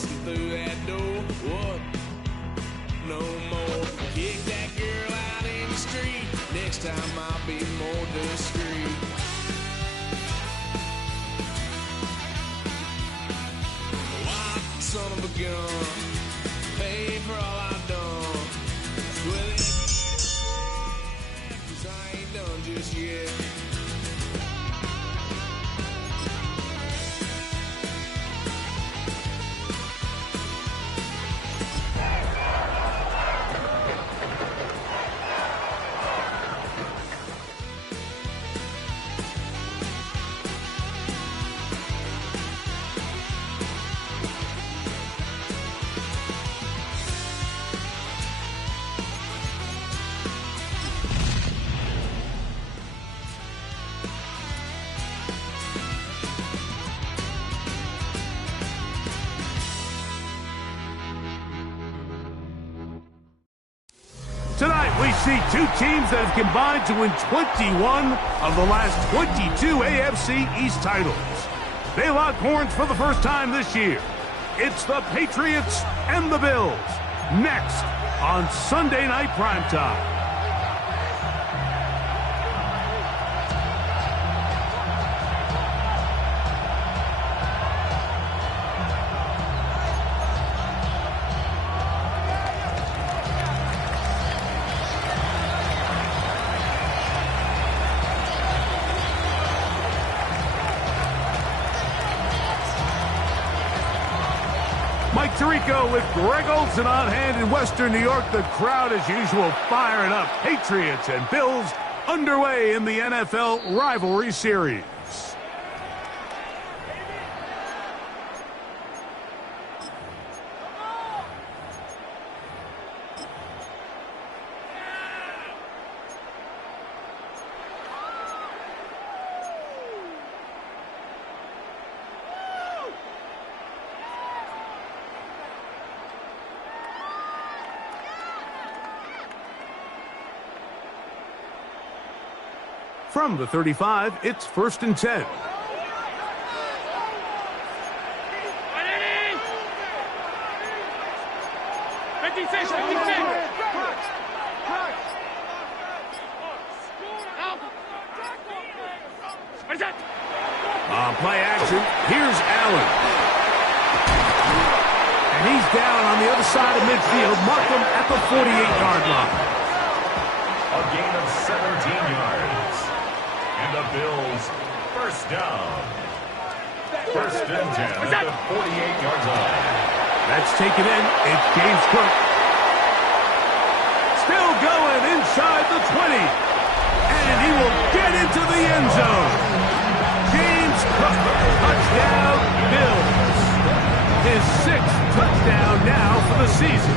busting through that door. What? No more. Kick that girl out in the street. Next time I'll be more discreet. Wild son of a gun. Pay for all I've done. Well, it 'cause I ain't done just yet. Tonight, we see two teams that have combined to win 21 of the last 22 AFC East titles. They lock horns for the first time this year. It's the Patriots and the Bills. Next on Sunday Night Primetime. Mike Tirico with Greg Olson on hand in Western New York. The crowd, as usual, firing up. Patriots and Bills underway in the NFL rivalry series. From the 35, it's 1st and 10. On play action, here's Allen. And he's down on the other side of midfield. Mark him at the 48-yard line. A gain of 17 yards. And the Bills, first down. 1st and 10 at the 48-yard line. That's taken in. It's James Cook. Still going inside the 20. And he will get into the end zone. James Cook, touchdown, Bills. His 6th touchdown now for the season.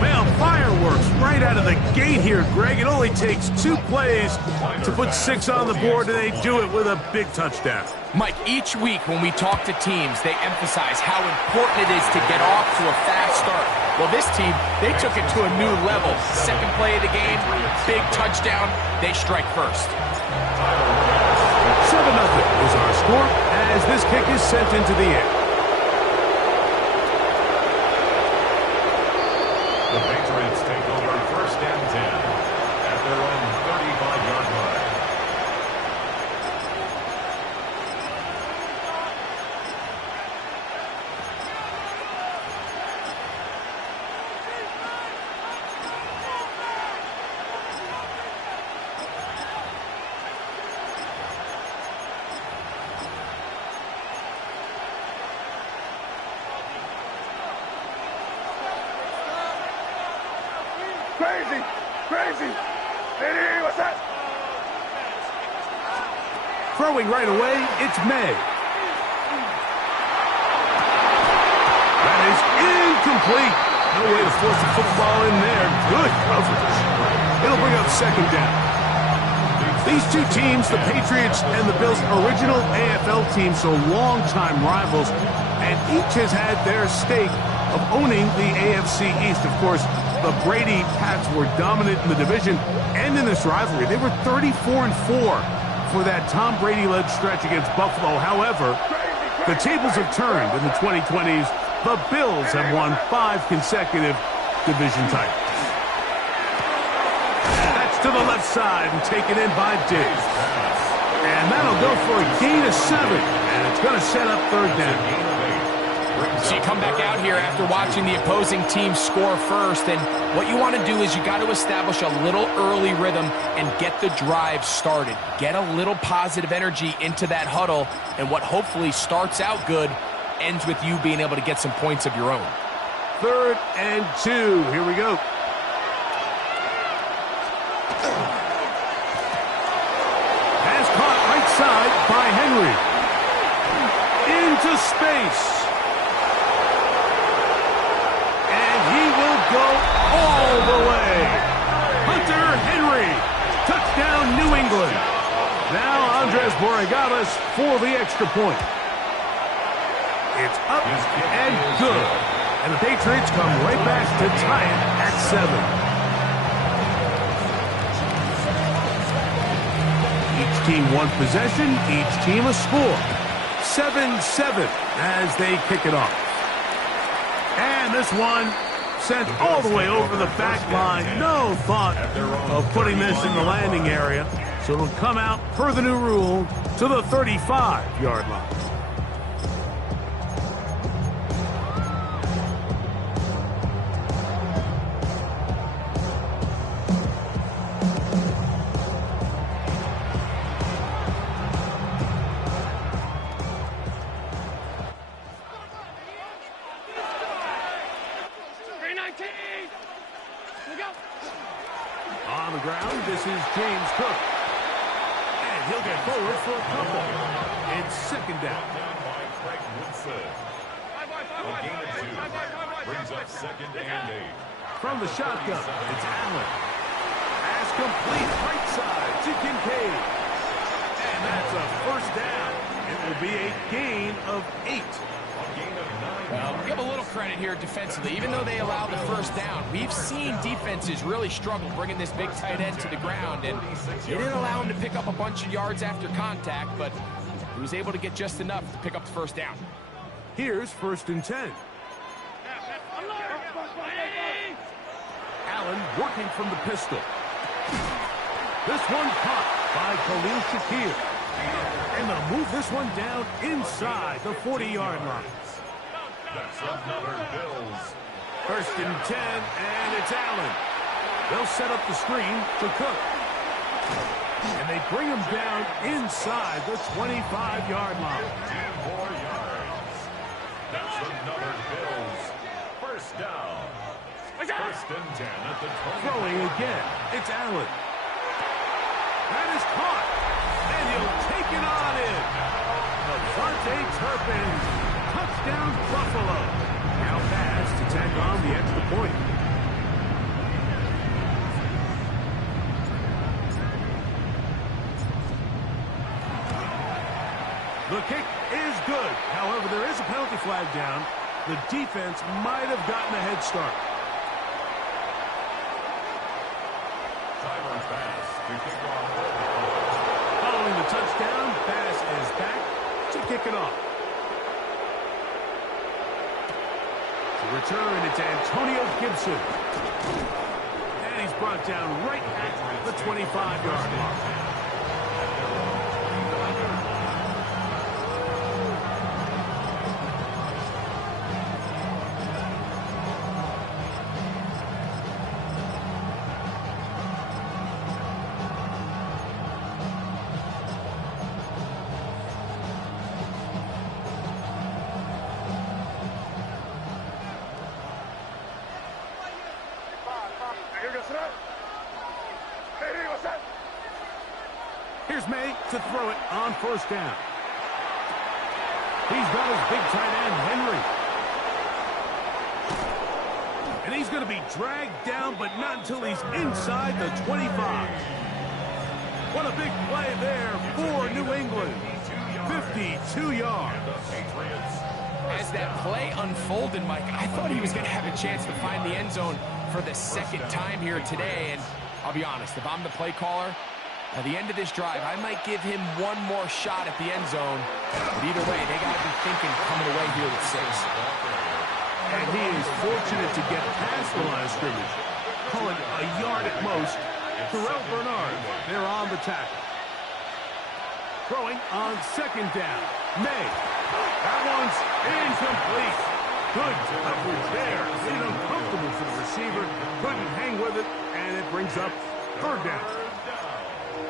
Well, fireworks right out of the gate here, Greg. It only takes 2 plays to put 6 on the board, and they do it with a big touchdown. Mike, each week when we talk to teams, they emphasize how important it is to get off to a fast start. Well, this team, they took it to a new level. 2nd play of the game, big touchdown, they strike first. 7-0 is our score as this kick is sent into the air. The Patriots take over 1st and 10 at their own 35-yard line. Crazy! Hey, what's that? Throwing right away, it's May. That is incomplete. No way to force the football in there. Good coverage. It'll bring up 2nd down. These two teams, the Patriots and the Bills, original AFL teams, so longtime rivals, and each has had their stake of owning the AFC East. Of course, the Brady Pats were dominant in the division and in this rivalry. They were 34-4 for that Tom Brady-led stretch against Buffalo. However, The tables have turned in the 2020s. The Bills have won 5 consecutive division titles. That's to the left side and taken in by Diggs. And that'll go for a gain of 7. And it's going to set up third down. So you come back out here after watching the opposing team score first, and what you want to do is you got to establish a little early rhythm and get the drive started. Get a little positive energy into that huddle, and what hopefully starts out good ends with you being able to get some points of your own. 3rd and 2. Here we go. Pass caught right side by Henry. Into space. Go all the way. Hunter Henry. Touchdown, New England. Now Andres Borregales for the extra point. It's up and good. And the Patriots come right back to tie it at 7. Each team one possession, each team a score. 7-7 as they kick it off. And this one sent all the way over the back line. No thought of putting this in the landing area. So it'll come out, per the new rule, to the 35-yard line. On the ground, this is James Cook. And he'll get forward for a couple. It's second down. A gain of 2 brings up 2nd and 8. From the shotgun, it's Allen. Pass complete right side to Kincaid. And that's a first down. It will be a gain of 8. Well, we'll give a little credit here defensively. Even though they allowed the first down, we've seen defenses really struggle bringing this big tight end to the ground, and he didn't allow him to pick up a bunch of yards after contact, but he was able to get just enough to pick up the first down. Here's 1st and 10. Allen working from the pistol. This one caught by Khalil Shakir. And they'll move this one down inside the 40-yard line. That's another Bills. 1st and 10, and it's Allen. They'll set up the screen to Cook. And they bring him down inside the 25-yard line. 10 more yards. That's another Bills. First down. 1st and 10 at the 20. Throwing again. It's Allen. That is caught. And he'll take it on in. Devontae Turpin. Touchdown, Buffalo. Now pass to tack on the extra point. The kick is good. However, there is a penalty flag down. The defense might have gotten a head start. Tyler Bass to kick off. Following the touchdown, Bass is back to kick it off. To return, it's Antonio Gibson. And he's brought down right at the 25-yard line. Here's May to throw it on 1st down. He's got his big tight end, Henry. And he's going to be dragged down, but not until he's inside the 25. What a big play there for New England. 52 yards. As that play unfolded, Mike, I thought he was going to have a chance to find the end zone for the 2nd time here today. And I'll be honest, if I'm the play caller, At the end of this drive, I might give him one more shot at the end zone. But either way, they got to be thinking coming away here with 6. And he is fortunate to get past the line of scrimmage. Call it a yard at most. Terrell Bernard, they're on the tackle. Throwing on second down. May. That one's incomplete. Good coverage there. Made it uncomfortable for the receiver. Couldn't hang with it, and it brings up third down.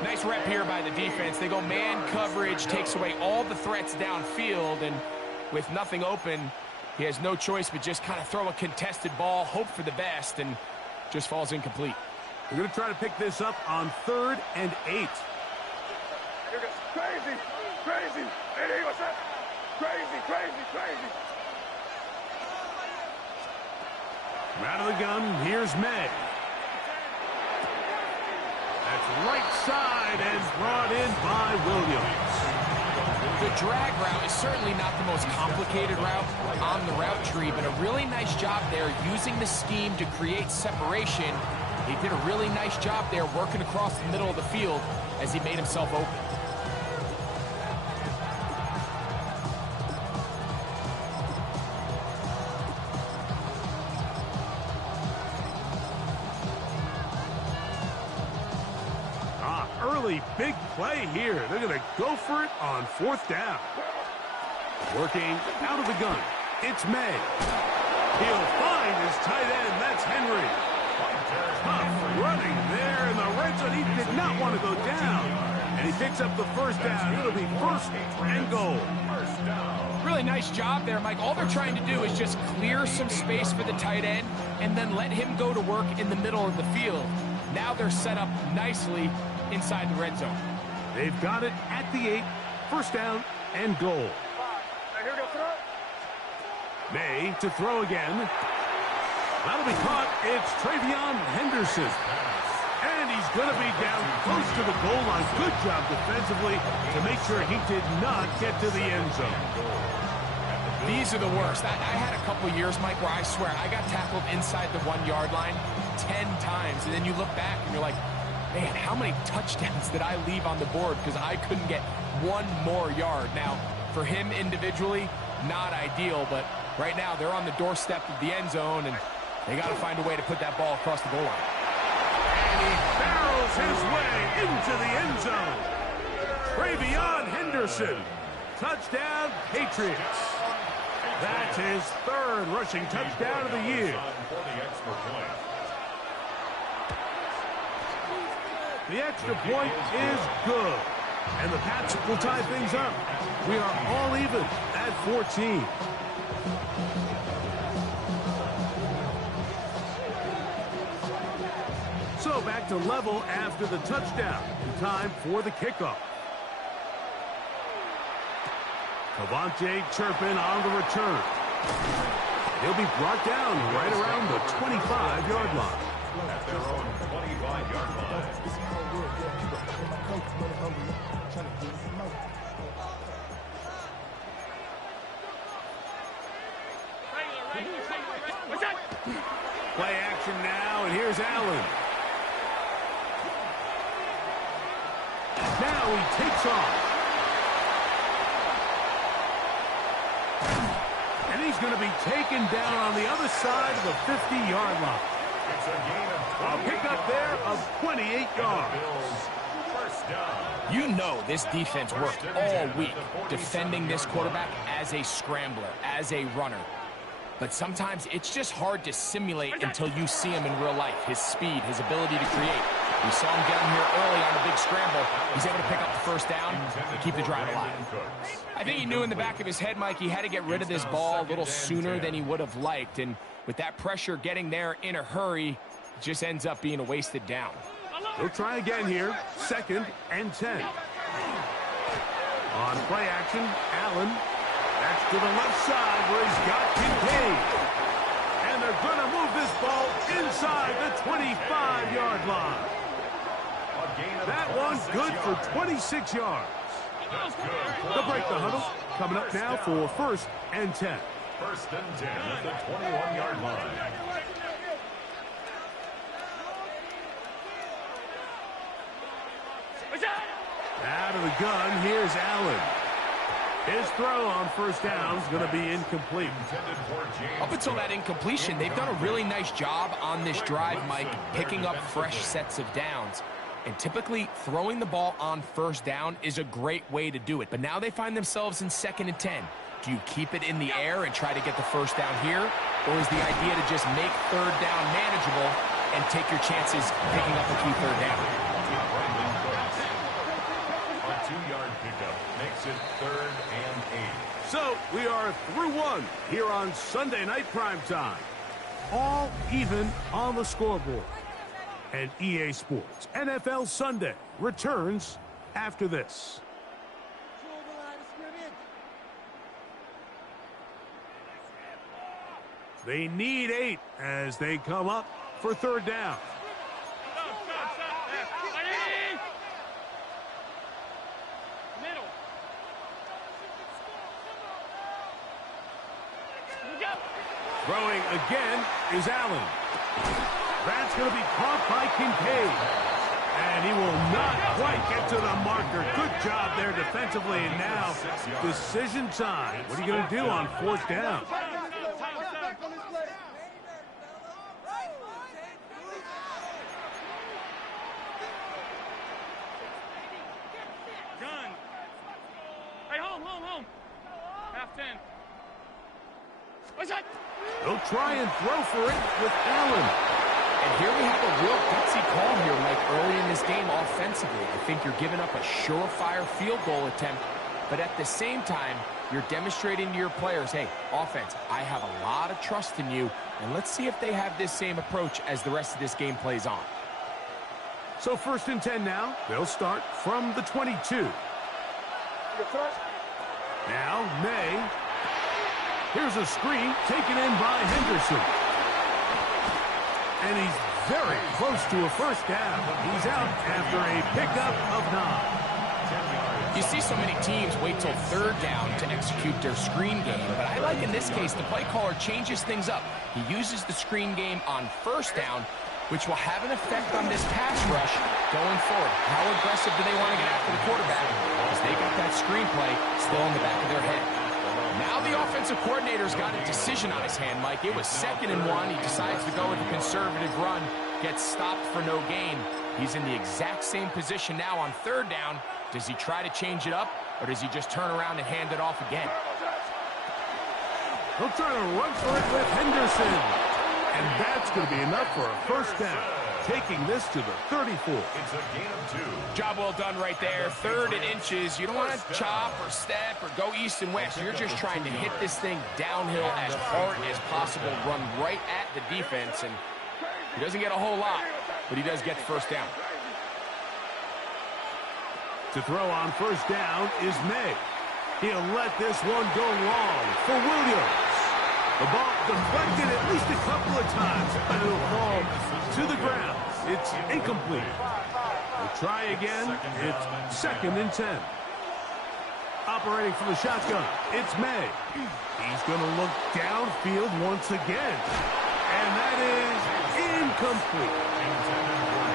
Nice rep here by the defense. They go man coverage, takes away all the threats downfield, and with nothing open, he has no choice but just kind of throw a contested ball, hope for the best, and just falls incomplete. We're going to try to pick this up on 3rd and 8. Here goes. Crazy, crazy. Hey, what's that? Crazy, crazy, crazy. From out of the gun, here's May. That's right side and brought in by Williams. The drag route is certainly not the most complicated route on the route tree, but a really nice job there using the scheme to create separation. He did a really nice job there working across the middle of the field as he made himself open. Early big play here. They're going to go for it on 4th down. Working out of the gun. It's May. He'll find his tight end. That's Henry. Tough running there in the red zone. He did not want to go down. And he picks up the first down. It'll be 1st and goal. Really nice job there, Mike. All they're trying to do is just clear some space for the tight end and then let him go to work in the middle of the field. Now they're set up nicely inside the red zone. They've got it at the 8. 1st down and goal. Now here we go, throw. May to throw again. That'll be caught. It's Travion Henderson. And he's going to be down close to the goal line. Good job defensively to make sure he did not get to the end zone. These are the worst. I had a couple years, Mike, where I swear I got tackled inside the 1-yard line 10 times. And then you look back and you're like, man, how many touchdowns did I leave on the board because I couldn't get one more yard? Now, for him individually, not ideal, but right now they're on the doorstep of the end zone, and they got to find a way to put that ball across the goal line. And he barrels his way into the end zone. Travion Henderson. Touchdown, Patriots. That's his 3rd rushing touchdown of the year. The extra point is good. And the Pats will tie things up. We are all even at 14. So back to level after the touchdown. Time for the kickoff. Cavante Turpin on the return. He'll be brought down right around the 25-yard line. At their own 25-yard line. Play action now, and here's Allen. Now he takes off. And he's going to be taken down on the other side of the 50-yard line. It's a gain of A pickup there of 28 yards. First down. You know this defense worked all week defending this quarterback as a scrambler, as a runner. But sometimes it's just hard to simulate until you see him in real life. His speed, his ability to create. We saw him get him here early on the big scramble. He's able to pick up the first down and keep the drive alive. I think he knew in the back of his head, Mike, he had to get rid of this ball a little sooner than he would have liked. And with that pressure getting there in a hurry, it just ends up being a wasted down. He'll try again here. 2nd and 10. On play action, Allen. That's to the left side where he's got Kincaid. And they're going to move this ball inside the 25-yard line. That one's good for 26 yards. They'll break the huddle. Coming up now for 1st and 10. 1st and 10 at the 21-yard line. Out of the gun, here's Allen. His throw on first down is going to be incomplete. Up until that incompletion, they've done a really nice job on this drive, Mike, picking up fresh sets of downs. And typically, throwing the ball on first down is a great way to do it. But now they find themselves in 2nd and 10. Do you keep it in the air and try to get the first down here? Or is the idea to just make third down manageable and take your chances picking up a key third down? A 2-yard pickup makes it 3rd and 8. So we are through one here on Sunday Night Primetime. All even on the scoreboard. And EA Sports NFL Sunday returns after this. They need 8 as they come up for third down. Throwing again is Allen. That's going to be caught by Kincaid. And he will not quite get to the marker. Good job there defensively. And now, decision time. What are you going to do on 4th down? They'll try and throw for it with Allen. And here we have a real gutsy call here, Mike, early in this game offensively. I think you're giving up a surefire field goal attempt, but at the same time, you're demonstrating to your players, hey, offense, I have a lot of trust in you, and let's see if they have this same approach as the rest of this game plays on. So 1st and 10 now. They'll start from the 22. Now, May. Here's a screen taken in by Henderson. And he's very close to a first down. He's out after a pickup of 9. You see so many teams wait till 3rd down to execute their screen game, but I like in this case the play caller changes things up. He uses the screen game on 1st down, which will have an effect on this pass rush going forward. How aggressive do they want to get after the quarterback? Because they got that screen play still in the back of their head. Now the offensive coordinator's got a decision on his hand, Mike. It was 2nd and 1. He decides to go with a conservative run, gets stopped for no gain. He's in the exact same position now on 3rd down. Does he try to change it up, or does he just turn around and hand it off again? They'll try to run for it with Henderson. And that's going to be enough for a first down, taking this to the 34. It's a gain of 2. Job well done right there. 3rd and inches. You don't want to chop or step or go east and west. You're just trying to hit this thing downhill as hard as possible, run right at the defense. And he doesn't get a whole lot, but he does get the first down. To throw on first down is May. He'll let this one go long for Williams. The ball deflected at least a couple of times, and it'll fall to the ground. It's incomplete. We'll try again. It's 2nd and 10. Operating from the shotgun, it's May. He's going to look downfield once again. And that is incomplete.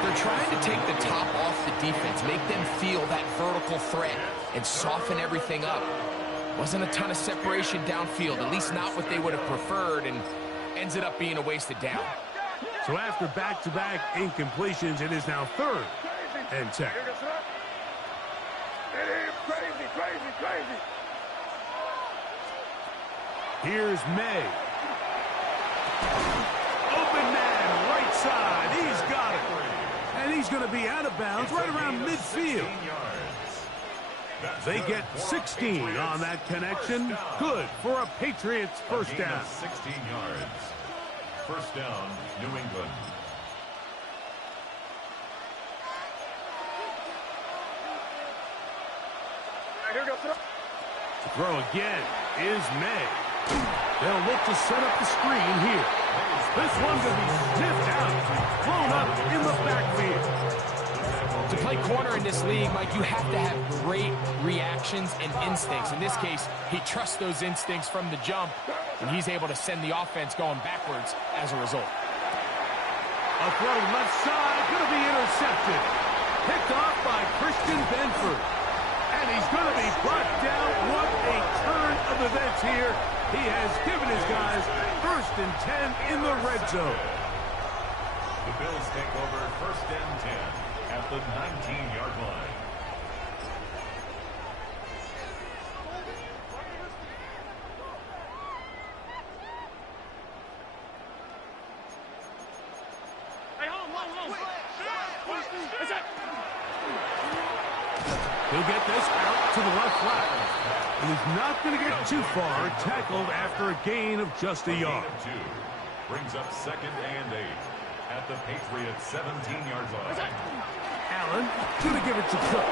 They're trying to take the top off the defense, make them feel that vertical threat, and soften everything up. Wasn't a ton of separation downfield, at least not what they would have preferred, and ends it up being a wasted down. So after back-to-back incompletions, it is now 3rd and 10. Crazy. Here's May. Open man, right side. He's got it. And he's going to be out of bounds right around midfield. They get 16 on that connection. Good for a Patriots first down. 16 yards. First down, New England. To throw again is May. They'll look to set up the screen here. This one's going to be sniffed out, thrown up in the backfield. To play corner in this league, Mike, you have to have great reactions and instincts. In this case, he trusts those instincts from the jump, and he's able to send the offense going backwards as a result. A throw left side, going to be intercepted. Picked off by Christian Benford. And he's going to be brought down. What a turn of events here. He has given his guys 1st and 10 in the red zone. The Bills take over 1st and 10 at the 19-yard line. He'll get this out to the left flat. And he's not going to get too far, tackled after a gain of just a yard. Brings up 2nd and 8 at the Patriots' 17-yard line. Allen going to give it to Cook.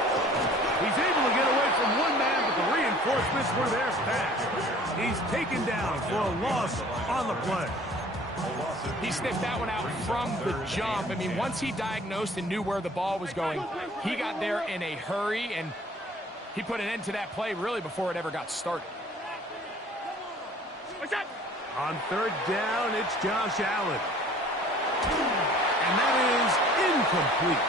He's able to get away from one man, but the reinforcements were there fast. He's taken down for a loss on the play. He sniffed that one out from the jump. I mean, once he diagnosed and knew where the ball was going, he got there in a hurry, and he put an end to that play really before it ever got started. On 3rd down, it's Josh Allen. And that is incomplete.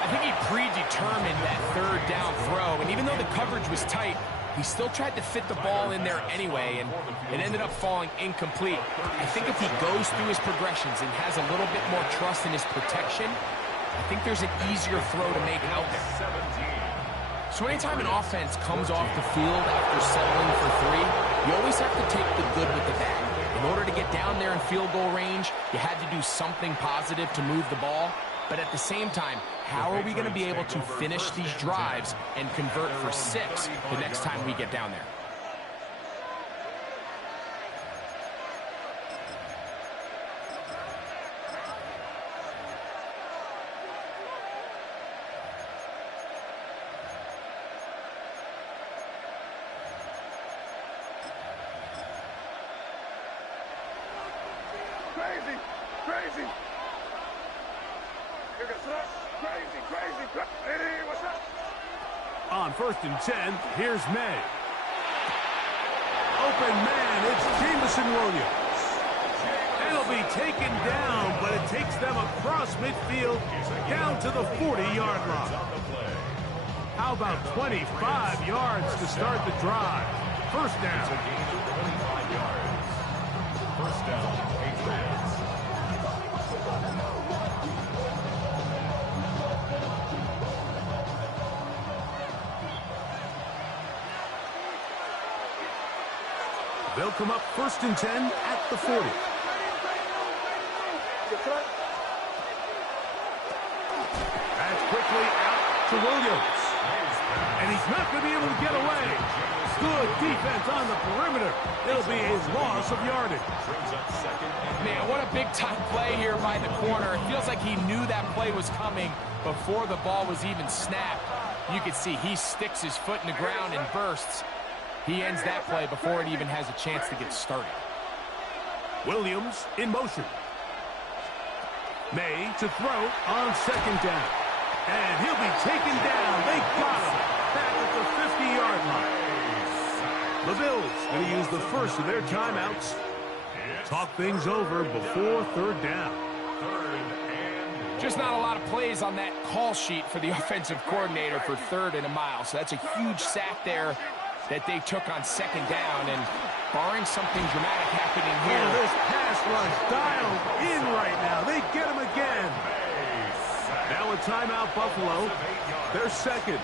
I think he predetermined that 3rd down throw, and even though the coverage was tight, he still tried to fit the ball in there anyway, and it ended up falling incomplete. I think if he goes through his progressions and has a little bit more trust in his protection, I think there's an easier throw to make out there. So anytime an offense comes off the field after settling for 3, you always have to take the good with the bad. In order to get down there in field goal range, you had to do something positive to move the ball. But at the same time, how are we going to be able to finish these drives and convert for 6 the next time we get down there? Crazy, crazy. Crazy. Hey, what's up? On 1st and 10, here's May. Open man, it's Jameson Williams. It'll be taken down, but it takes them across midfield down to the 40-yard line. How about 25 yards to start the drive? 1st down. 25 yards. 1st down, Patriots. They'll come up 1st and 10 at the 40. That's quickly out to Williams. And he's not going to be able to get away. Good defense on the perimeter. It'll be a loss of yardage. Man, what a big-time play here by the corner. It feels like he knew that play was coming before the ball was even snapped. You can see he sticks his foot in the ground and bursts. He ends that play before it even has a chance to get started. Williams in motion. May to throw on 2nd down. And he'll be taken down. They got him back at the 50-yard line. The Bills going to use the first of their timeouts. Talk things over before 3rd down. Just not a lot of plays on that call sheet for the offensive coordinator for 3rd and a mile. So that's a huge sack there that they took on 2nd down, and barring something dramatic happening here. Oh, this pass rush dialed in right now. They get him again. Now a timeout, Buffalo. They're 2nd,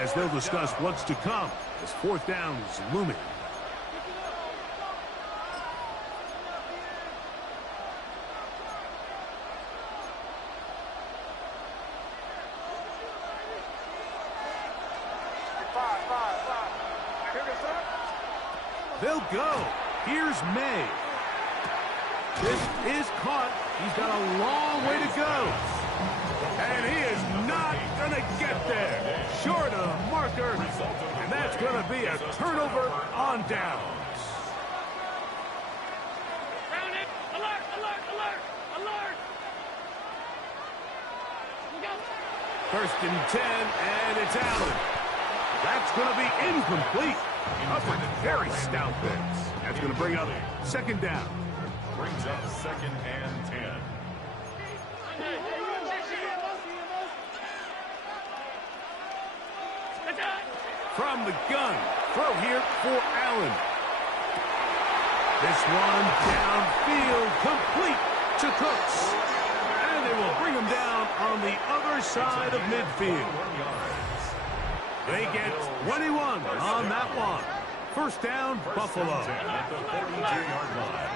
as they'll discuss what's to come as 4th down is looming. They'll go. Here's May. This is caught. He's got a long way to go. And he is not going to get there. Short of the marker. And that's going to be a turnover on downs. Round it. Alert, alert, alert, alert. 1st and 10, and it's Allen. That's going to be incomplete. Up a very stout fence. That's going to bring up 2nd down. Brings up 2nd and 10. from the gun. Throw here for Allen. This one downfield, complete to Cooks. And they will bring him down on the other side of midfield. They get 21 on that one. First down, Buffalo. At the 42-yard line.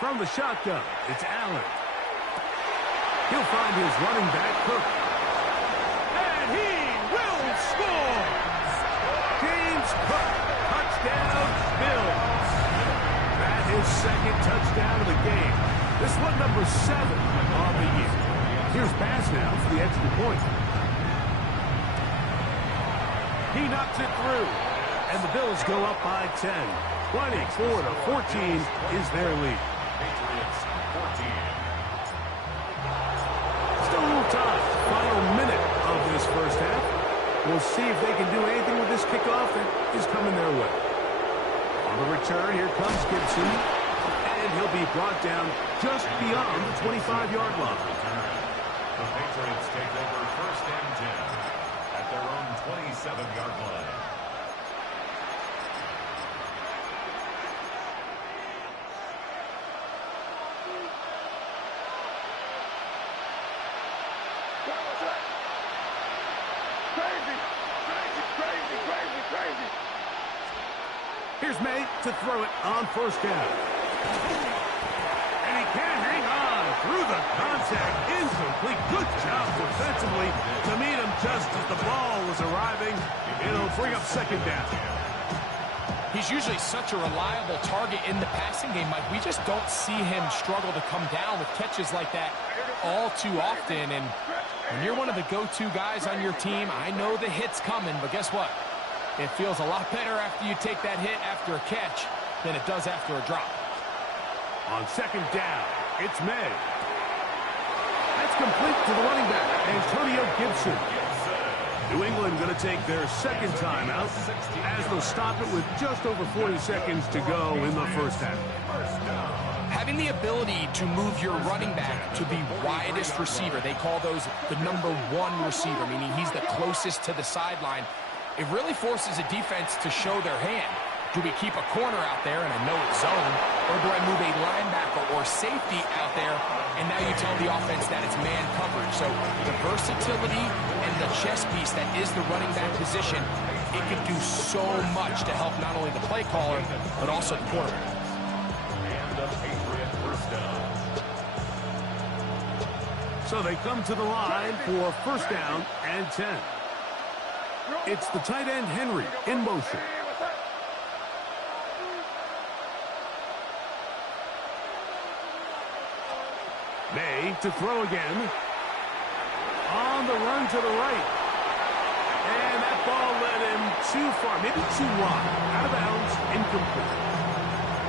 From the shotgun, it's Allen. He'll find his running back, Cook. And he will score! James Cook, touchdown, Bills. That is second touchdown of the game. This one number 7 on the year. Here's pass now for the extra point. He knocks it through. And the Bills go up by 10. 24-14 is their lead. Patriots 14. Still a little time. Final minute of this first half. We'll see if they can do anything with this kickoff that is coming their way. On the return, here comes Gibson. And he'll be brought down just beyond the 25-yard line. The Patriots take over first and 10 at their own 27-yard line. Crazy. Here's May to throw it on first down. And he can't hang on through the contact. Incomplete. Good job defensively to meet him just as the ball was arriving. It'll bring up second down. He's usually such a reliable target in the passing game, Mike. We just don't see him struggle to come down with catches like that all too often. And when you're one of the go-to guys on your team, I know the hit's coming, but guess what? It feels a lot better after you take that hit after a catch than it does after a drop. On second down, it's May. That's complete to the running back, Antonio Gibson. New England going to take their second time out as they'll stop it with just over 40 seconds to go in the first half. Having the ability to move your running back to the widest receiver, they call those the number 1 receiver, meaning he's the closest to the sideline. It really forces a defense to show their hand. Do we keep a corner out there, and I know it's zone, or do I move a linebacker or safety out there, and now you tell the offense that it's man coverage? So the versatility and the chess piece that is the running back position, it can do so much to help not only the play caller, but also the quarterback. And the Patriot first down. So they come to the line for first down and 10. It's the tight end, Henry, in motion. May to throw again. On the run to the right. And that ball led him too far, maybe too wide. Out of bounds, incomplete.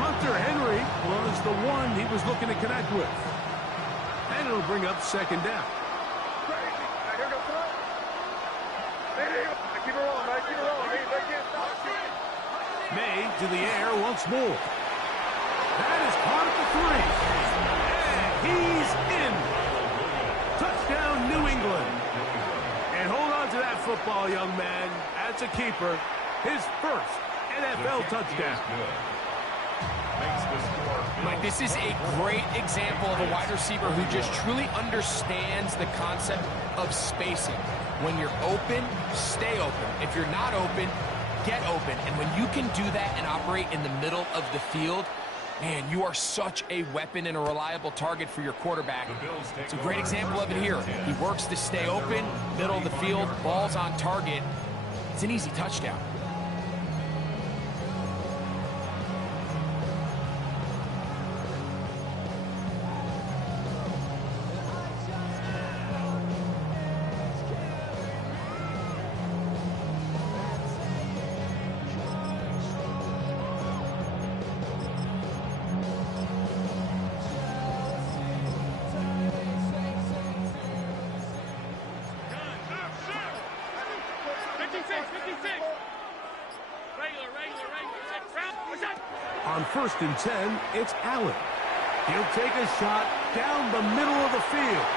Hunter Henry was the one he was looking to connect with. And it'll bring up second down. Keep it rolling, man. Keep it rolling. They can't stop. May to the air once more. That is caught at the 3. And he's in. Touchdown, New England. And hold on to that football, young man. That's a keeper. His first NFL touchdown. Mike, this is a great example of a wide receiver who just truly understands the concept of spacing. When you're open, stay open. If you're not open, get open. And when you can do that and operate in the middle of the field, man, you are such a weapon and a reliable target for your quarterback. It's a great example of it here. He works to stay open, middle of the field, ball's on target. It's an easy touchdown. On first and 10, it's Allen. He'll take a shot down the middle of the field.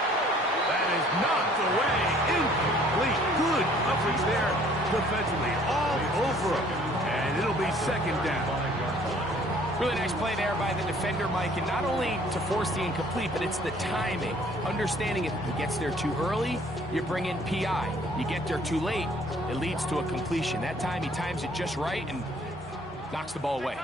That is knocked away. Incomplete. Good coverage there defensively. All over him. And it'll be second down. Really nice play there by the defender, Mike, and not only to force the incomplete, but it's the timing. Understanding if he gets there too early, you bring in PI. You get there too late, it leads to a completion. That time he times it just right and knocks the ball away.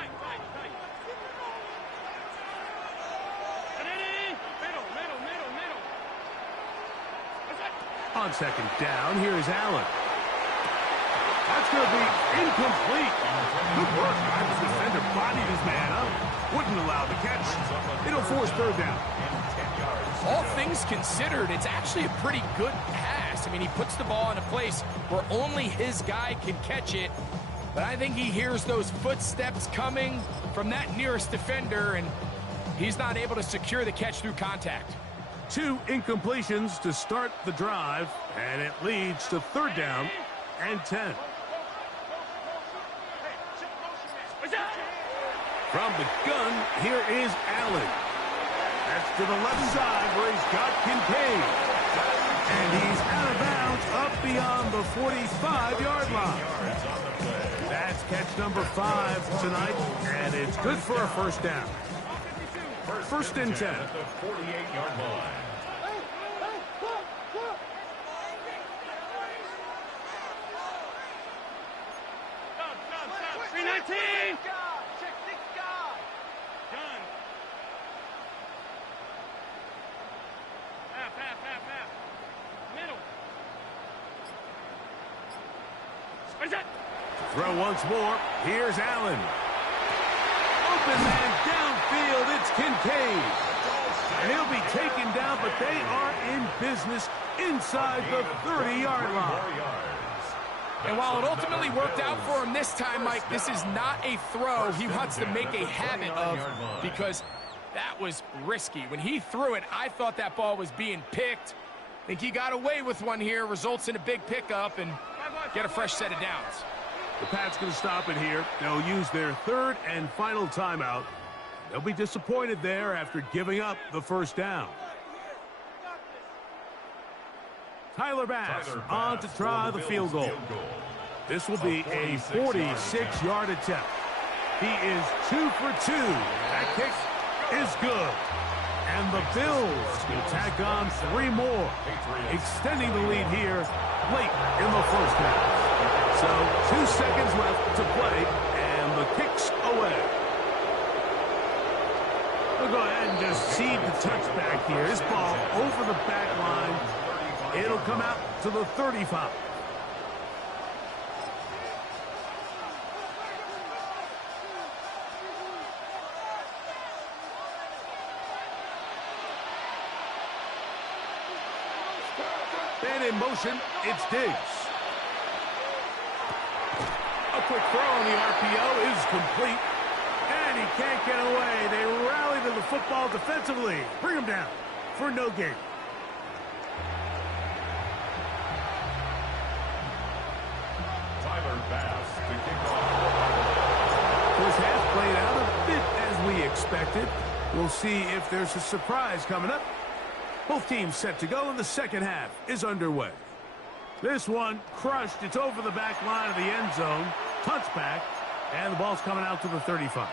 On second down, here's Allen. That's going to be incomplete. Good work by the defender. Bodied his man up. Wouldn't allow the catch. It'll force third down. All things considered, it's actually a pretty good pass. I mean, he puts the ball in a place where only his guy can catch it. But I think he hears those footsteps coming from that nearest defender, and he's not able to secure the catch through contact. 2 incompletions to start the drive, and it leads to third down and 10. From the gun, here is Allen. That's to the left side where he's got Kincaid. And he's out of bounds up beyond the 45-yard line. That's catch number 5 tonight, and it's good for a first down. First and 10. At the 48-yard line. Throw once more. Here's Allen. Open man downfield. It's Kincaid. And he'll be taken down, but they are in business inside the 30-yard line. And while it ultimately worked out for him this time, Mike, this is not a throw he wants to make a habit of, because that was risky. When he threw it, I thought that ball was being picked. I think he got away with one here, results in a big pickup, and get a fresh set of downs. The Pats going to stop it here. They'll use their third and final timeout. They'll be disappointed there after giving up the first down. Tyler Bass on to try the field goal. This will be a 46-yard attempt. He is 2 for 2. That kick is good. And the Bills will tack on 3 more, extending the lead here late in the first half. So 2 seconds left to play, and the kick's away. We'll go ahead and just cede the touchback here. This ball over the back line. It'll come out to the 35. And in motion, it's Diggs. A quick throw on the RPO is complete. And he can't get away. They rally to the football defensively. Bring him down for no gain. Tyler Bass to kick off. First half played out a bit as we expected. We'll see if there's a surprise coming up. Both teams set to go, and the second half is underway. This one crushed. It's over the back line of the end zone. Touchback, and the ball's coming out to the 35.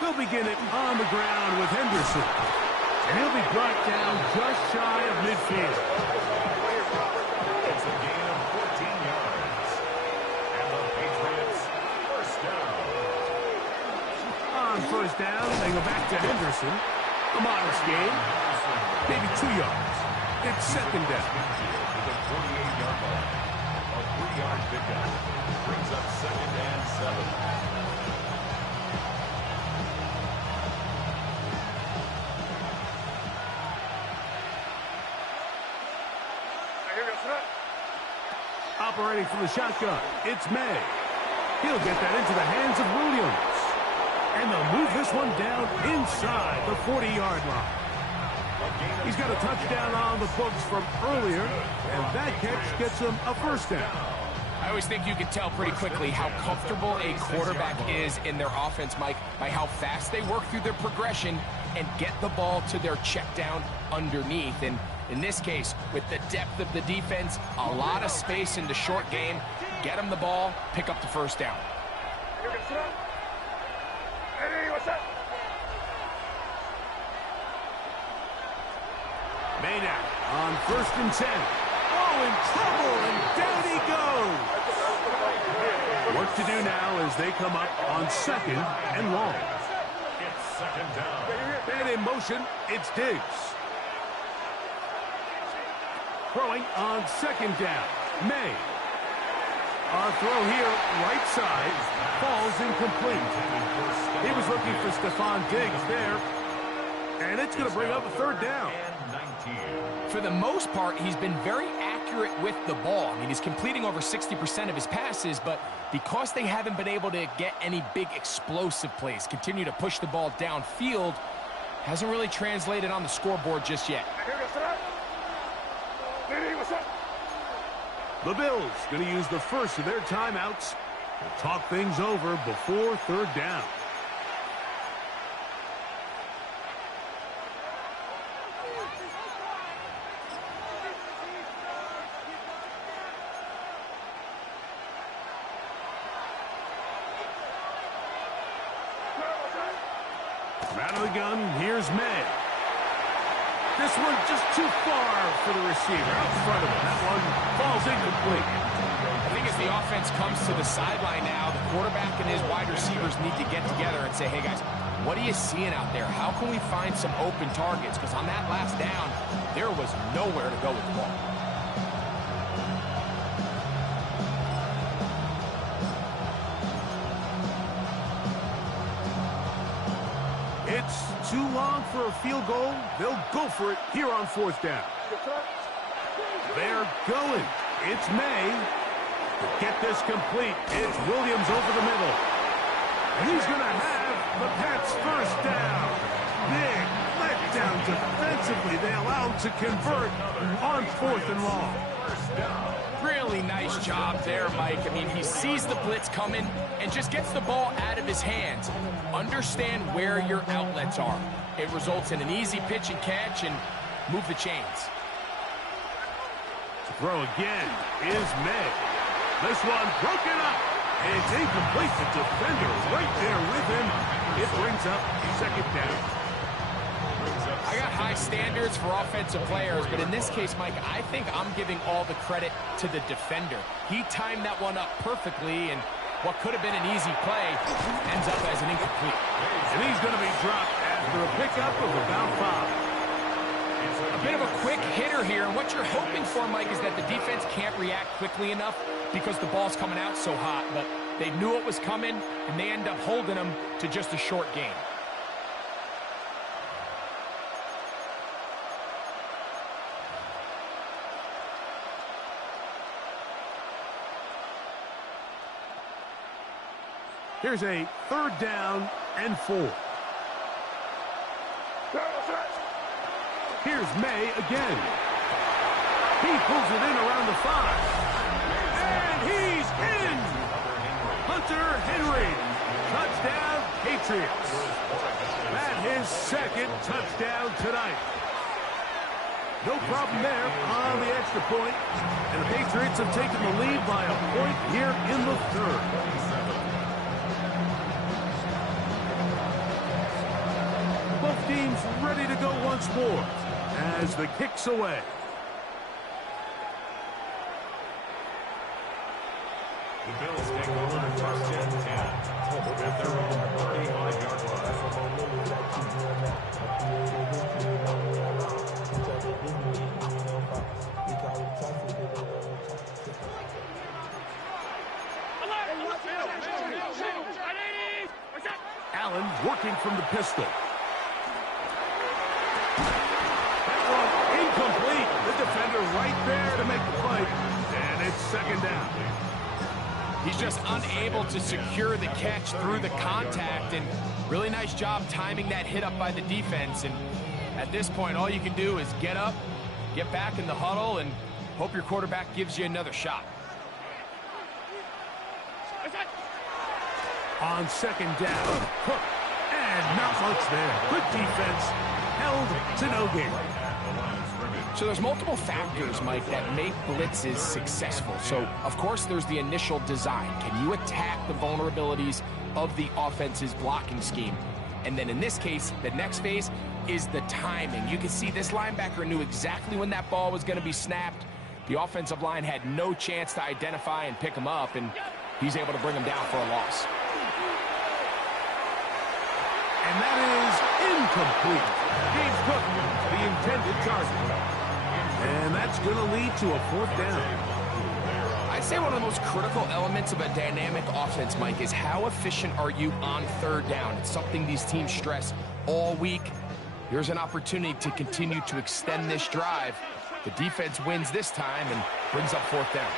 They'll begin it on the ground with Henderson. And he'll be brought down just shy of midfield. It's a gain of 14 yards. And the Patriots first down. On first down, they go back to Henderson. A modest gain, maybe 2 yards. It's second down. To the 48-yard line. A 3-yard pickup brings up 2nd and 7. Operating from the shotgun, it's May. He'll get that into the hands of Williams. And they'll move this one down inside the 40-yard line. He's got a touchdown on the books from earlier, and that catch gets him a first down. I always think you can tell pretty quickly how comfortable a quarterback is in their offense, Mike, by how fast they work through their progression and get the ball to their check down underneath. And in this case, with the depth of the defense, a lot of space in the short game, get them the ball, pick up the first down. Maynard on 1st and 10. Oh, in trouble, and down he goes. Work to do now as they come up on 2nd and long. It's 2nd down. And in motion, it's Diggs. Throwing on 2nd down, May. A throw here, right side, falls incomplete. He was looking for Stephon Diggs there, and it's going to bring up a 3rd down. For the most part, he's been very accurate with the ball. I mean, he's completing over 60% of his passes, but because they haven't been able to get any big explosive plays, continue to push the ball downfield, hasn't really translated on the scoreboard just yet. The Bills going to use the first of their timeouts to talk things over before 3rd down. Out of the gun, here's May. This one just too far for the receiver out in front of him. That one falls incomplete. I think as the offense comes to the sideline now, the quarterback and his wide receivers need to get together and say, hey guys, what are you seeing out there? How can we find some open targets? Because on that last down, there was nowhere to go with the ball. It's too long for a field goal. They'll go for it here on 4th down. They're going. It's May. To get this complete, it's Williams over the middle. And he's going to have the Pats' first down. Big letdown defensively. They allow him to convert on 4th and long. Really nice job there, Mike. I mean, he sees the blitz coming and just gets the ball out of his hands. Understand where your outlets are. It results in an easy pitch and catch and move the chains. To throw again is May. This one broken up. It's incomplete. The defender right there with him. It brings up 2nd down. I got high standards for offensive players, but in this case, Mike, I think I'm giving all the credit to the defender. He timed that one up perfectly, and what could have been an easy play ends up as an incomplete. And he's going to be dropped after a pickup of about 5. A bit of a quick hitter here, and what you're hoping for, Mike, is that the defense can't react quickly enough because the ball's coming out so hot, but they knew it was coming, and they end up holding them to just a short game. Here's a 3rd down and 4. Here's May again. He pulls it in around the 5. And he's in! Hunter Henry. Touchdown, Patriots. That's his 2nd touchdown tonight. No problem there on the extra point. And the Patriots have taken the lead by a point here in the 3rd. Both teams ready to go once more as the kick's away. The Bills take over 1st and 10 at their own 35-yard line. Allen working from the pistol. That one incomplete. The defender right there to make the play. And it's second down. He's just unable to secure the catch through the contact, and really nice job timing that hit up by the defense. And at this point, all you can do is get up, get back in the huddle, and hope your quarterback gives you another shot. On second down, Cook, and not much there. Good defense, held to no gain. So there's multiple factors, Mike, that make blitzes successful. So, of course, there's the initial design. Can you attack the vulnerabilities of the offense's blocking scheme? And then in this case, the next phase is the timing. You can see this linebacker knew exactly when that ball was going to be snapped. The offensive line had no chance to identify and pick him up, and he's able to bring him down for a loss. And that is incomplete. James Cook, the intended target. And that's going to lead to a fourth down. I'd say one of the most critical elements of a dynamic offense, Mike, is how efficient are you on third down? It's something these teams stress all week. Here's an opportunity to continue to extend this drive. The defense wins this time and brings up fourth down.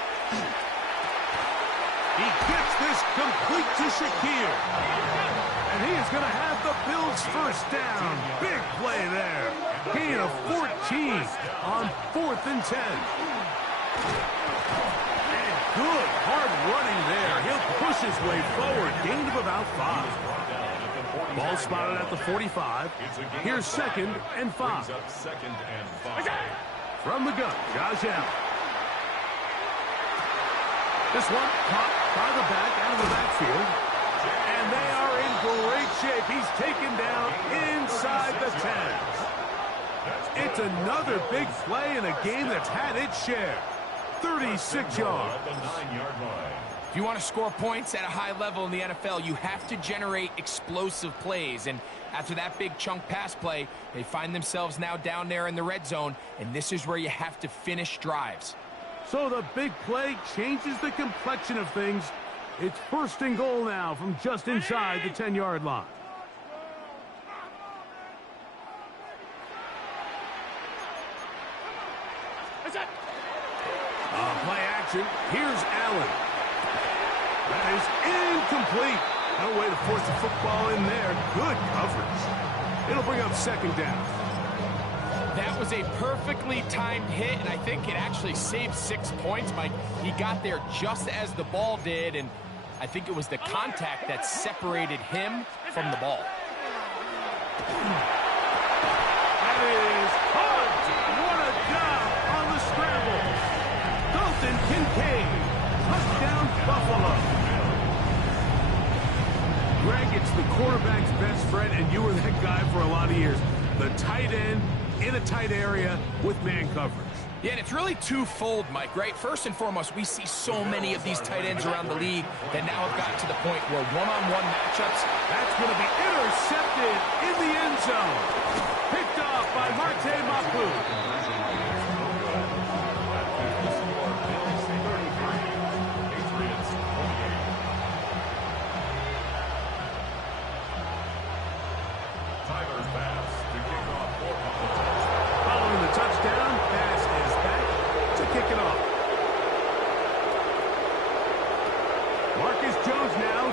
He gets this complete to Shakir. And he is going to have the Bills first down. Big play there. Gain of 14 on 4th and 10. And good hard running there. He'll push his way forward. Gain of about 5. Ball spotted at the 45. Here's 2nd and 5. From the gun, Josh Allen. This one caught by the back out of the backfield. And they are in great shape. He's taken down inside the 10. It's another big play in a game that's had its share. 36 yards. If you want to score points at a high level in the NFL, you have to generate explosive plays. And after that big chunk pass play, they find themselves now down there in the red zone, and this is where you have to finish drives. So the big play changes the complexion of things. It's 1st and goal now from just inside the 10-yard line. Play action. Here's Allen. That is incomplete. No way to force the football in there. Good coverage. It'll bring up 2nd down. That was a perfectly timed hit, and I think it actually saved 6 points, Mike. He got there just as the ball did, and I think it was the contact that separated him from the ball. That is hard. What a job on the scramble. Dalton Kincaid. Touchdown, Buffalo. Greg, it's the quarterback's best friend, and you were that guy for a lot of years. The tight end in a tight area with man coverage. Yeah, and it's really twofold, Mike, right? First and foremost, we see so many of these tight ends around the league that now have gotten to the point where one-on-one matchups, that's going to be intercepted in the end zone. Picked off by Marte Mapu.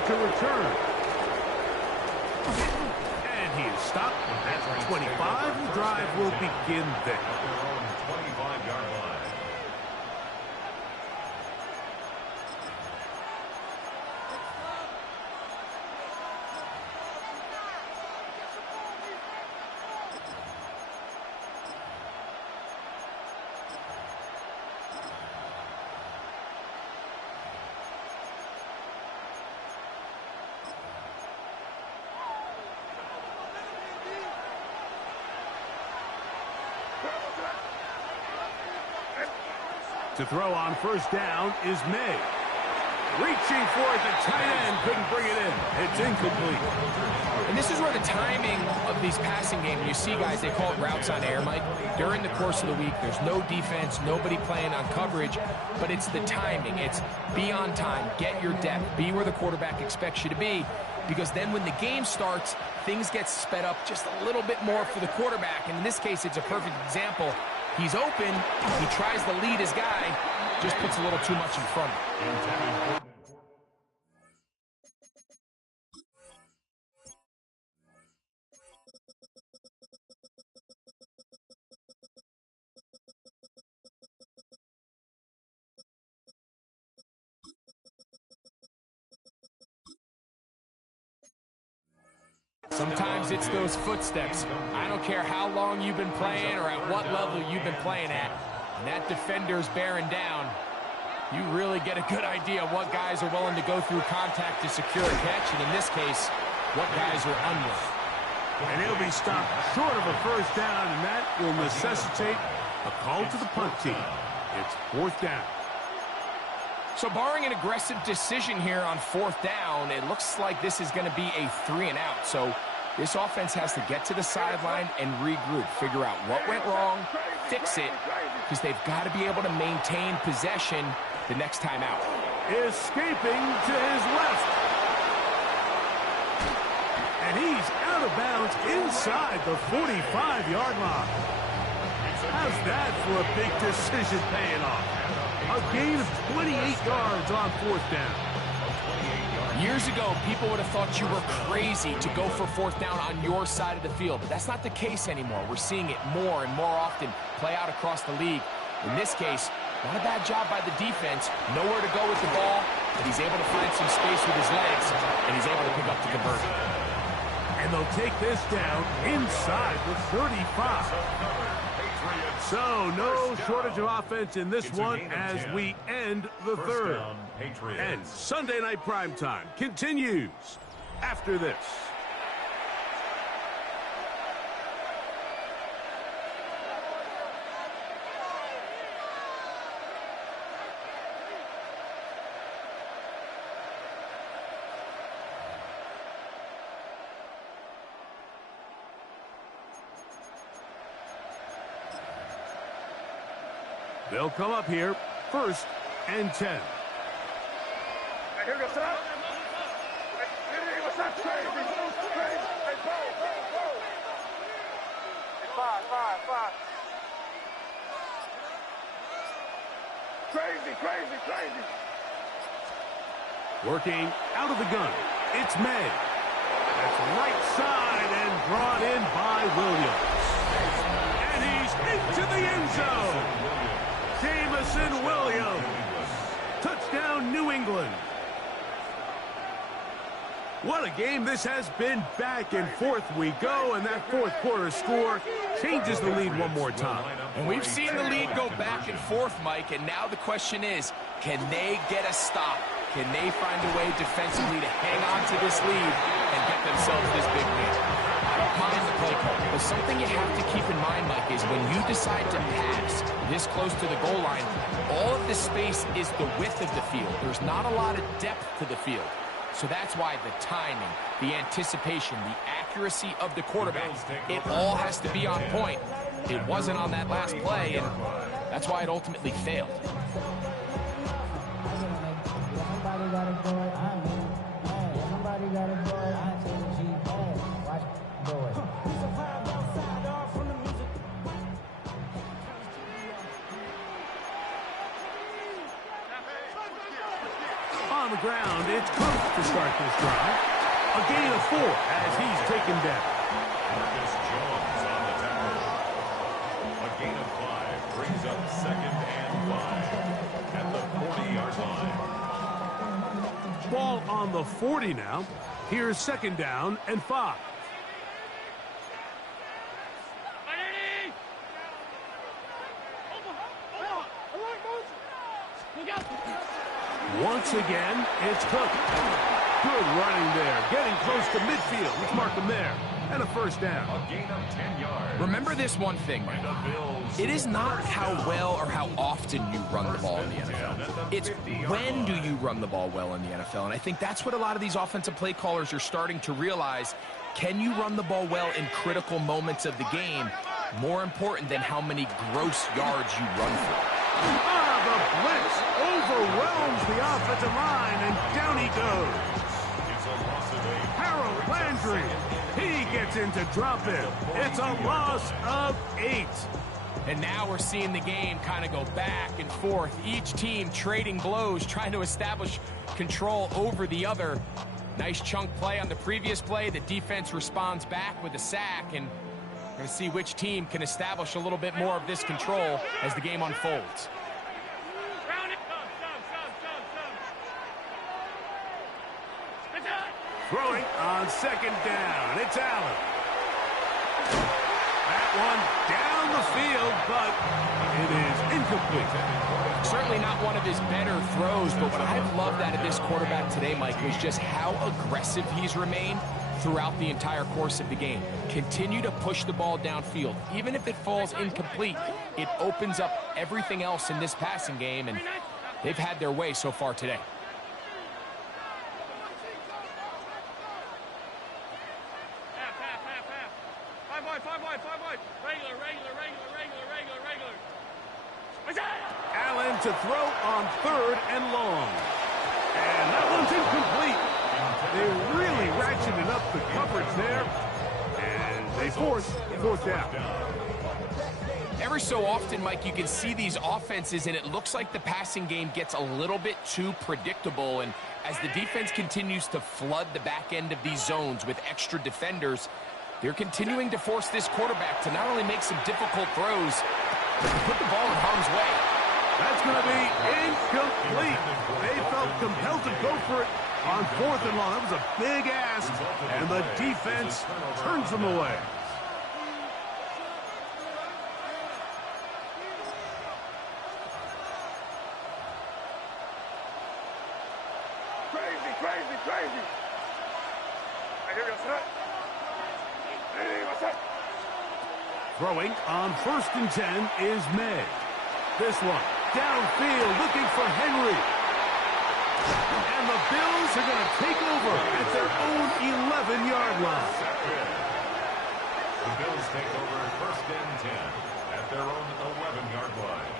To return. And he is stopped at 25. The drive will begin there. 25-yard line. To throw on 1st down is May. Reaching for it, the tight end couldn't bring it in. It's incomplete. And this is where the timing of these passing games, you see guys, they call it routes on air, Mike. During the course of the week, there's no defense, nobody playing on coverage, but it's the timing. It's be on time, get your depth, be where the quarterback expects you to be, because then when the game starts, things get sped up just a little bit more for the quarterback. And in this case, it's a perfect example. He's open, he tries to lead his guy, just puts a little too much in front of him. Sometimes it's those footsteps. I don't care how long you've been playing or at what level you've been playing at. And that defender's bearing down. You really get a good idea of what guys are willing to go through contact to secure a catch, and in this case, what guys are unwilling. And he'll be stopped short of a first down, and that will necessitate a call to the punt team. It's fourth down. So barring an aggressive decision here on fourth down, it looks like this is going to be a 3-and-out. So this offense has to get to the sideline and regroup, figure out what went wrong, fix it, because they've got to be able to maintain possession the next time out. Escaping to his left. And he's out of bounds inside the 45-yard line. How's that for a big decision paying off? A gain of 28 yards on fourth down. Years ago, people would have thought you were crazy to go for fourth down on your side of the field, but that's not the case anymore. We're seeing it more and more often play out across the league. In this case, not a bad job by the defense, nowhere to go with the ball, but he's able to find some space with his legs, and he's able to pick up the conversion. And they'll take this down inside the 35. So, no shortage of offense in this one as we end the third. And Sunday Night Primetime continues after this. They'll come up here, 1st and 10. Hey, here goes up. Hey, what's up? Crazy. Hey, go. Hey, five. Crazy. Working out of the gun, it's May. That's right side and brought in by Williams. And he's into the end zone. Jamison Williams. Touchdown, New England. What a game this has been. Back and forth we go, and that fourth quarter score changes the lead one more time. And we've seen the lead go back and forth, Mike, and now the question is, can they get a stop? Can they find a way defensively to hang on to this lead and get themselves this big win? I don't mind the play call, but something you have to keep in mind, Mike, is when you decide to pass this close to the goal line, all of the space is the width of the field. There's not a lot of depth to the field. So that's why the timing, the anticipation, the accuracy of the quarterback, it all has to be on point. It wasn't on that last play, and that's why it ultimately failed. On the ground, it's Cook to start this drive. A gain of 4 as he's taken down. Marcus Jones on the tackle. A gain of 5 brings up 2nd and 5 at the 40-yard line. Ball on the 40 now. Here's 2nd down and 5. Once again, it's Cook. Good running there. Getting close to midfield. Let's mark him there. And a first down. A gain of 10 yards. Remember this one thing, Mike. It is not how well or how often you run the ball in the NFL. It's when do you run the ball well in the NFL. And I think that's what a lot of these offensive play callers are starting to realize. Can you run the ball well in critical moments of the game? More important than how many gross yards you run for. The blitz overwhelms the offensive line, and down he goes. It's a loss of 8. Harold Landry, he gets into drop it. It's a loss of 8. And now we're seeing the game kind of go back and forth. Each team trading blows, trying to establish control over the other. Nice chunk play on the previous play. The defense responds back with a sack, and we're going to see which team can establish a little bit more of this control as the game unfolds. Throwing on second down. It's Allen. That one down the field, but it is incomplete. Certainly not one of his better throws, but what I've loved out of this quarterback today, Mike, is just how aggressive he's remained throughout the entire course of the game. Continue to push the ball downfield. Even if it falls incomplete, it opens up everything else in this passing game, and they've had their way so far today. Allen to throw on third and long. And that one's incomplete. They really ratcheted up the coverage there. And they force fourth down. Every so often, Mike, you can see these offenses, and it looks like the passing game gets a little bit too predictable. And as the defense continues to flood the back end of these zones with extra defenders, they're continuing to force this quarterback to not only make some difficult throws, but to put the ball in harm's way. That's going to be incomplete. They felt compelled to go for it on fourth and long. That was a big ask, and the defense turns them away. Crazy, crazy, crazy. I hear you, sir. Hey, what's up? Throwing on first and 10 is May. This one downfield looking for Henry. And the Bills are going to take over at their own 11-yard line. The Bills take over first and 10 at their own 11-yard line.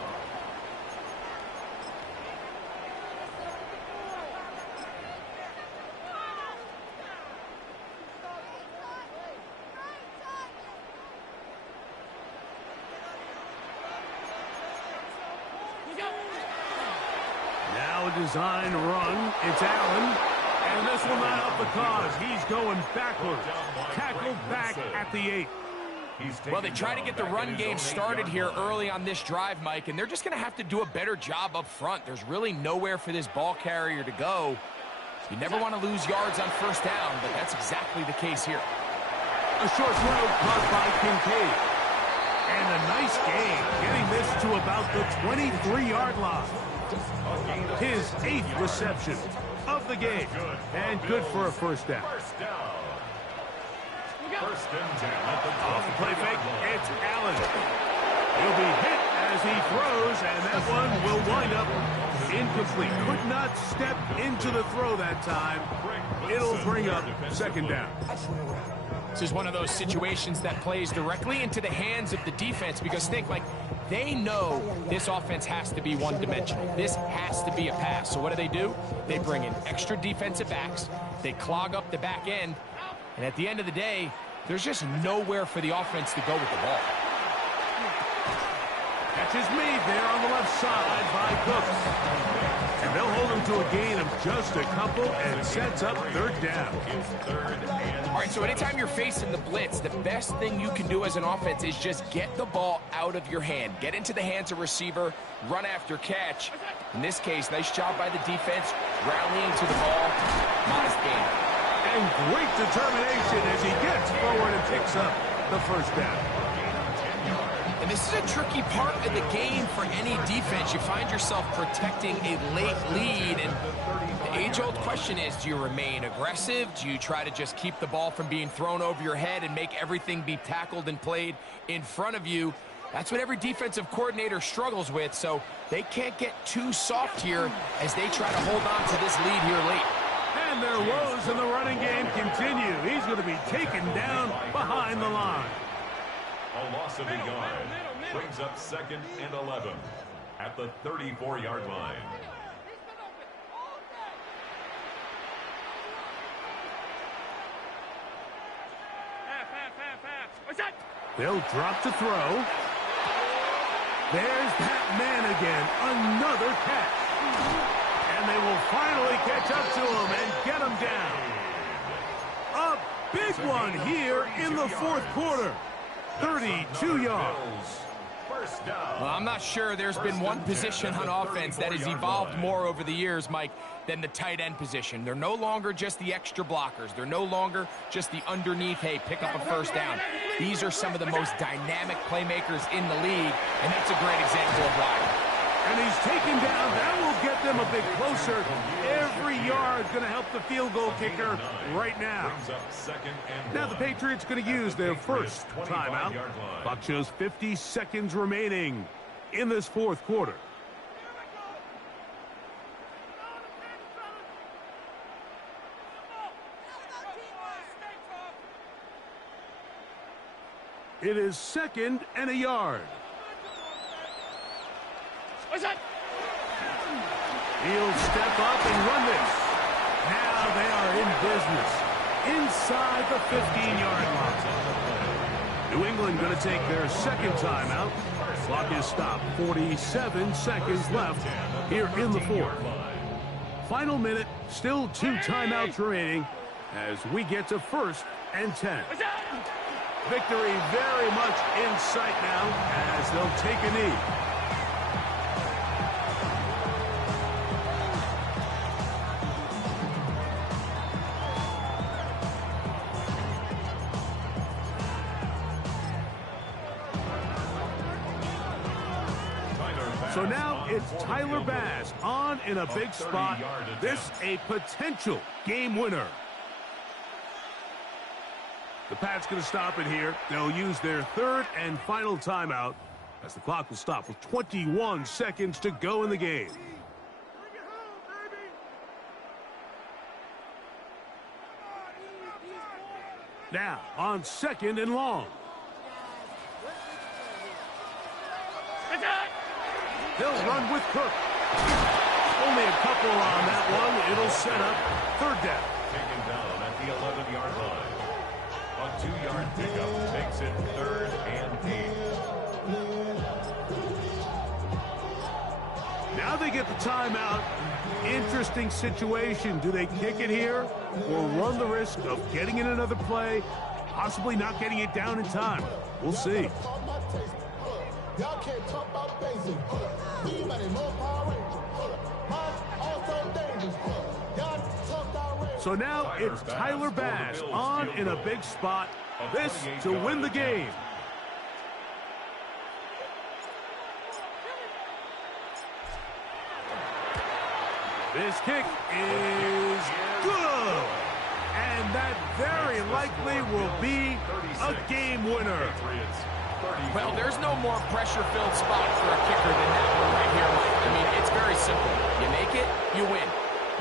Now a design run. It's Allen. And this will not help the cause. He's going backwards. Tackled back at the 8. Well, they try to get the run game started here early on this drive, Mike, and they're just going to have to do a better job up front. There's really nowhere for this ball carrier to go. You never want to lose yards on first down, but that's exactly the case here. A short throw caught by Kincaid. And a nice gain, getting this to about the 23-yard line. His 8th reception of the game. And good for a first down. First and 10 at the Off the play fake, it's Allen. He'll be hit as he throws, and that one will wind up incomplete. Could not step into the throw that time. It'll bring up second down. This is one of those situations that plays directly into the hands of the defense, because think, like, they know this offense has to be one-dimensional. This has to be a pass. So what do? They bring in extra defensive backs. They clog up the back end. And at the end of the day, there's just nowhere for the offense to go with the ball. Catch is made there on the left side by Cooks. And they'll hold him to a gain of just a couple, and sets up third down. All right, so anytime you're facing the blitz, the best thing you can do as an offense is just get the ball out of your hand. Get into the hands of receiver, run after catch. In this case, nice job by the defense, rallying to the ball. Modest gain. And great determination as he gets forward and picks up the first down. And this is a tricky part of the game for any defense. You find yourself protecting a late lead, and age-old question is, do you remain aggressive? Do you try to just keep the ball from being thrown over your head and make everything be tackled and played in front of you? That's what every defensive coordinator struggles with, so they can't get too soft here as they try to hold on to this lead here late. And their woes in the running game continue. He's going to be taken down behind the line. A loss of a yard brings up 2nd and 11 at the 34-yard line. They'll drop to throw. There's that man again. Another catch. And they will finally catch up to him and get him down. A big one here in the 4th quarter. 32 yards. First down. Well, I'm not sure there's been one position on offense that has evolved more over the years, Mike, than the tight end position. They're no longer just the extra blockers. They're no longer just the underneath, hey, pick up a first down. These are some of the most dynamic playmakers in the league, and that's a great example of why. And he's taken down. That will get them a bit closer. Every yard going to help the field goal kicker right now. Now the Patriots going to use their first timeout. Clock shows 50 seconds remaining in this 4th quarter. It is 2nd and a yard. He'll step up and run this. Now they are in business inside the 15-yard line. New England going to take their 2nd timeout. Clock is stopped. 47 seconds left here in the 4th. Final minute, still 2 timeouts remaining as we get to 1st and 10. Victory very much in sight now as they'll take a knee. So now it's Tyler Bass on in a big spot. This a potential game winner. The Pats going to stop it here. They'll use their 3rd and final timeout as the clock will stop with 21 seconds to go in the game. Now on 2nd and long. They'll run with Cook. Only a couple on that one. It'll set up 3rd down. Taken down at the 11-yard line. A 2-yard pickup makes it 3rd and 8. Now they get the timeout. Interesting situation. Do they kick it here or run the risk of getting in another play, possibly not getting it down in time? We'll see. Y'all can't talk about basic. So now it's Tyler Bass on in a big spot. This to win the game. This kick is good. And that very likely will be a game winner. Well, there's no more pressure-filled spot for a kicker than that one right here, Mike. I mean, it's very simple. You make it, you win.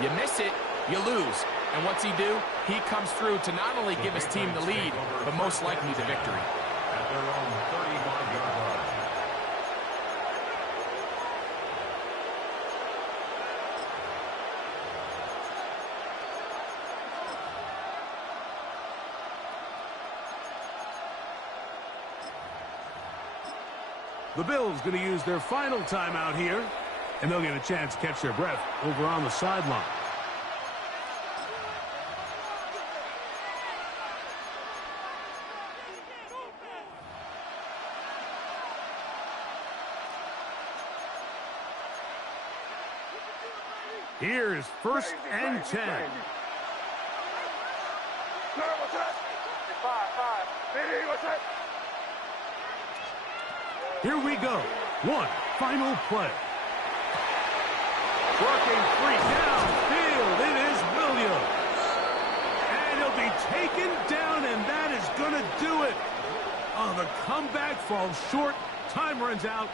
You miss it, you lose. And what's he do? He comes through to not only give his team the lead, but most likely the victory. At their own 35-yard line. The Bills going to use their final timeout here, and they'll get a chance to catch their breath over on the sideline. Here's 1st and 10. Here we go. One final play. Working free downfield. It taken down, and that is going to do it. Oh, the comeback falls short. Time runs out.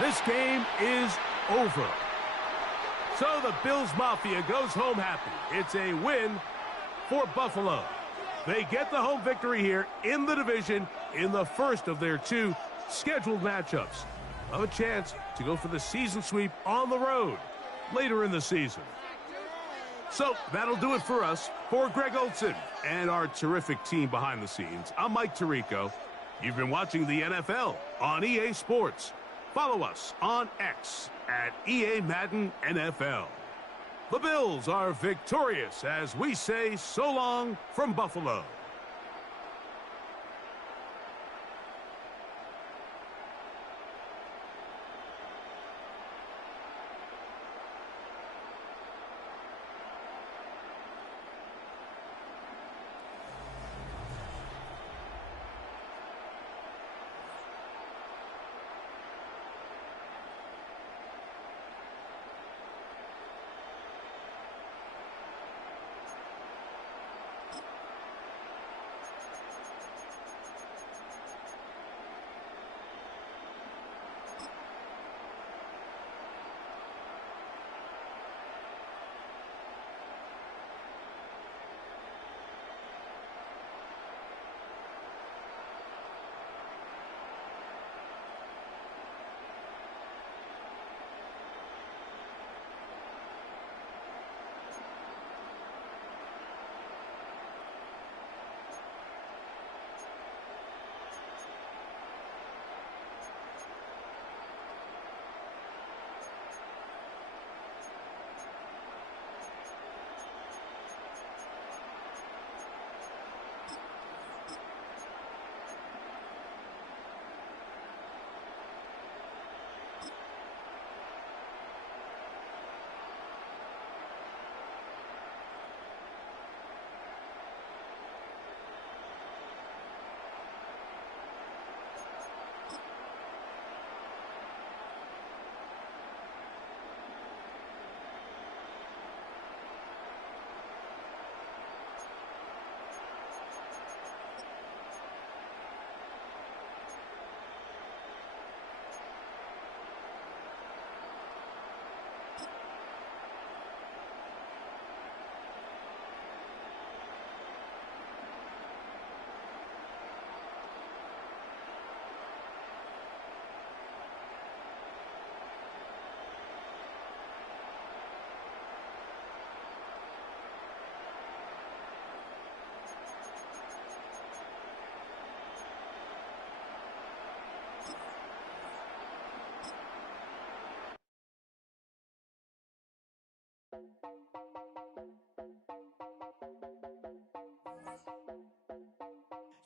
This game is over. So the Bills Mafia goes home happy. It's a win for Buffalo. They get the home victory here in the division in the first of their 2 scheduled matchups. Have a chance to go for the season sweep on the road later in the season. So that'll do it for us. For Greg Olson and our terrific team behind the scenes, I'm Mike Tirico. You've been watching the NFL on EA Sports. Follow us on X at EA Madden NFL. The Bills are victorious as we say so long from Buffalo.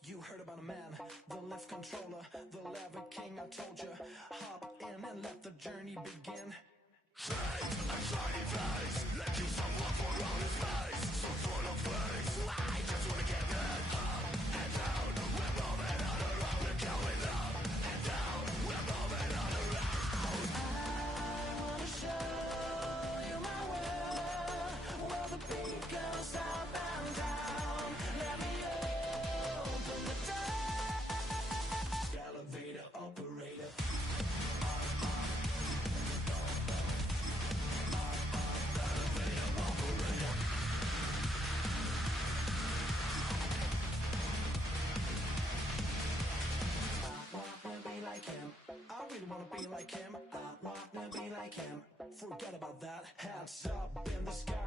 You heard about a man, the lift controller, the lever king. I told you, hop in and let the journey begin. I really wanna be like him. I wanna be like him. Forget about that. Hands up in the sky.